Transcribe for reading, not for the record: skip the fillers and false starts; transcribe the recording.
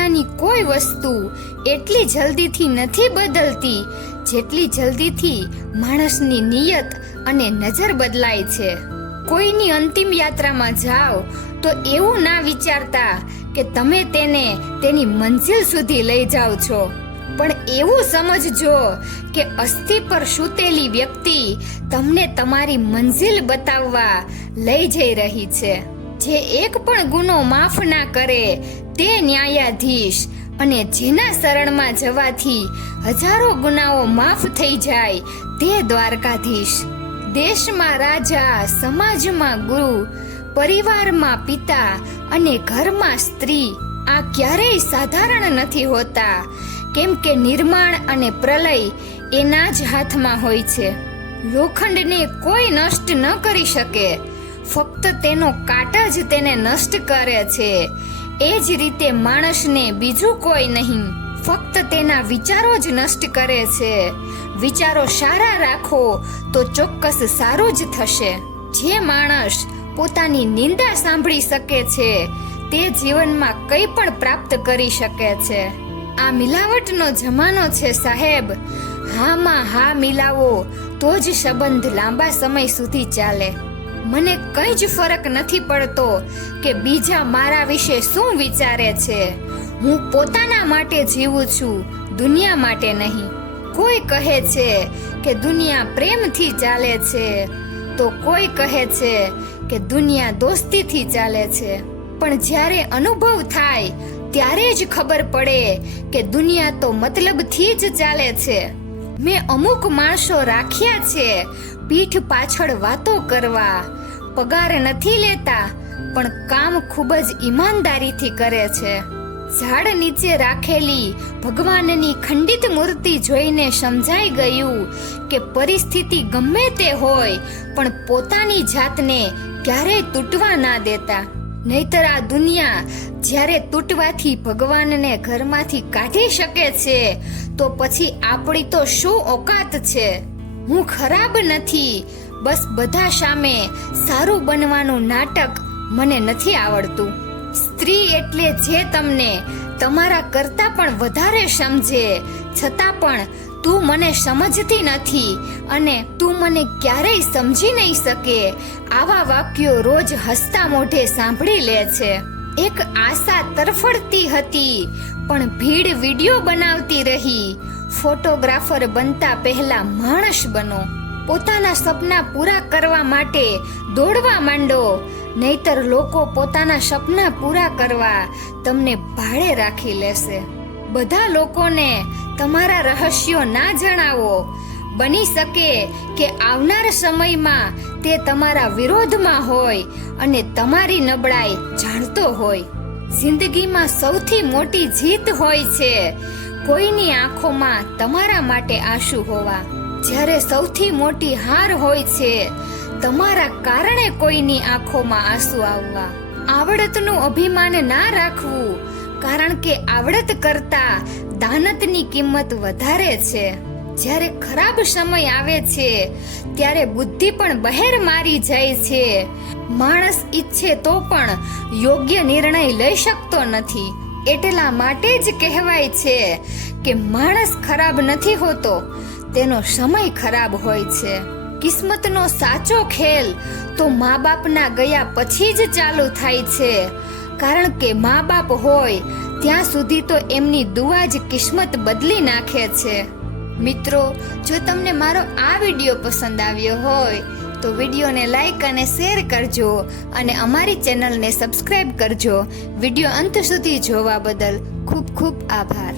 દુનિયાની કોઈ વસ્તુ એટલી જલ્દીથી નથી બદલતી જેટલી જલ્દીથી માણસની નિયત અને નજર બદલાય છે. કોઈની અંતિમ યાત્રામાં જાઓ તો એવું ના વિચારતા કે તમે તેને તેની મંજિલ સુધી લઈ જાઓ છો, પણ એવું સમજજો કે અસ્થિ પર સૂતેલી વ્યક્તિ તમને તમારી મંજિલ બતાવવા લઈ જઈ રહી છે. જે એક પણ ગુનો માફ ના કરે તે ન્યાયાધીશ, અને જેના શરણમાં જવાથી હજારો ગુનાઓ માફ થઈ જાય તે દ્વારકાધીશ. દેશમાં રાજા, સમાજમાં ગુરુ, પરિવારમાં પિતા અને ઘરમાં સ્ત્રી આ ક્યારેય સાધારણ નથી હોતા, કેમ કે નિર્માણ અને પ્રલય એના જ હાથમાં હોય છે. લોખંડને કોઈ નષ્ટ ન કરી શકે, ફક્ત તેનો કાંટ જ તેને નષ્ટ કરે છે. એ જ રીતે માણસને બીજું કોઈ નહીં, ફક્ત તેના વિચારો જ નષ્ટ કરે છે. વિચારો સારા રાખો તો ચોક્કસ સારું જ થશે. જે માણસ પોતાની નિંદા સાંભળી શકે છે તે જીવનમાં કંઈ પણ પ્રાપ્ત કરી શકે છે. આ મિલાવટનો જમાનો છે સાહેબ. હામાં હા મિલાવો તો જ સંબંધ લાંબા સમય સુધી ચાલે. મને કંઈ જ ફરક નથી પડતો કે બીજા મારા વિશે શું વિચારે છે. હું પોતાના માટે જીવું છું, દુનિયા માટે નહીં. કોઈ કહે છે કે દુનિયા પ્રેમથી ચાલે છે, તો કોઈ કહે છે કે દુનિયા દોસ્તીથી ચાલે છે. પણ જ્યારે અનુભવ થાય ત્યારે જ ખબર પડે કે દુનિયા તો મતલબથી જ ચાલે છે. મેં અમુક માણસો રાખ્યા છે પીઠ પાછળ વાતો કરવા. પગાર નથી લેતા, પણ કામ ખૂબ જ ઈમાનદારીથી કરે છે. ઝાડ નીચે રાખેલી ભગવાનની ખંડિત મૂર્તિ જોઈને સમજાઈ ગયું કે પરિસ્થિતિ ગમે તે હોય પણ પોતાની જાતને ક્યારેય તૂટવા ના દેતા. નહીતર આ દુનિયા જ્યારે તૂટવાથી ભગવાનને ઘરમાંથી કાઢી શકે છે તો પછી આપણી તો શું ઓકાત છે. હું ખરાબ નથી, બસ બધા સામે સારું બનવાનું નાટક મને નથી આવડતું. સ્ત્રી એટલે જે તમને તમારા કરતા પણ વધારે સમજે, છતાં પણ તું મને સમજતી નથી અને તું મને ક્યારેય સમજી નહીં શકે, આવા વાક્યો રોજ હસતા મોઢે સાંભળી લે છે. એક આશા તરફડતી હતી પણ ભીડ વિડીયો બનાવતી રહી. ફોટોગ્રાફર બનતા પહેલા માણસ બનો. પોતાના સપના પૂરા કરવા માટે દોડવા માંડો, નહીતર લોકો પોતાના સપના પૂરા કરવા તમને ભાડે રાખી લેશે. બધા લોકોને તમારા રહસ્યો ના જણાવો. બની શકે કે આવનાર સમયમાં તે તમારા વિરોધમાં હોય અને તમારી નબળાઈ જાણતો હોય. જિંદગીમાં સૌથી મોટી જીત હોય છે કોઈની આંખોમાં તમારા માટે આંસુ હોવા. જ્યારે સૌથી મોટી હાર હોય છે તમારા કારણે કોઈની આંખોમાં આંસુ આવવા. આવડતનું અભિમાન ના રાખવું, કારણ કે આવડત કરતા દાનતની કિંમત વધારે છે. જ્યારે ખરાબ સમય આવે છે ત્યારે બુદ્ધિ પણ બહેર મારી જાય છે. માણસ ઈચ્છે તો પણ યોગ્ય નિર્ણય લઈ શકતો નથી. એટલા માટે જ કહેવાય છે કે માણસ ખરાબ નથી હોતો, તેનો સમય ખરાબ હોય છે. કિસ્મતનો સાચો ખેલ તો મા બાપના ગયા પછી જ ચાલુ થાય છે, કારણ કે મા બાપ હોય ત્યાં સુધી તો એમની દુઆ જ કિસ્મત બદલી નાખે છે. મિત્રો, જો તમને મારો આ વિડીયો પસંદ આવ્યો હોય તો વિડીયોને લાઈક અને શેર કરજો અને અમારી ચેનલને સબસ્ક્રાઇબ કરજો. વિડીયો અંત સુધી જોવા બદલ ખૂબ ખૂબ આભાર.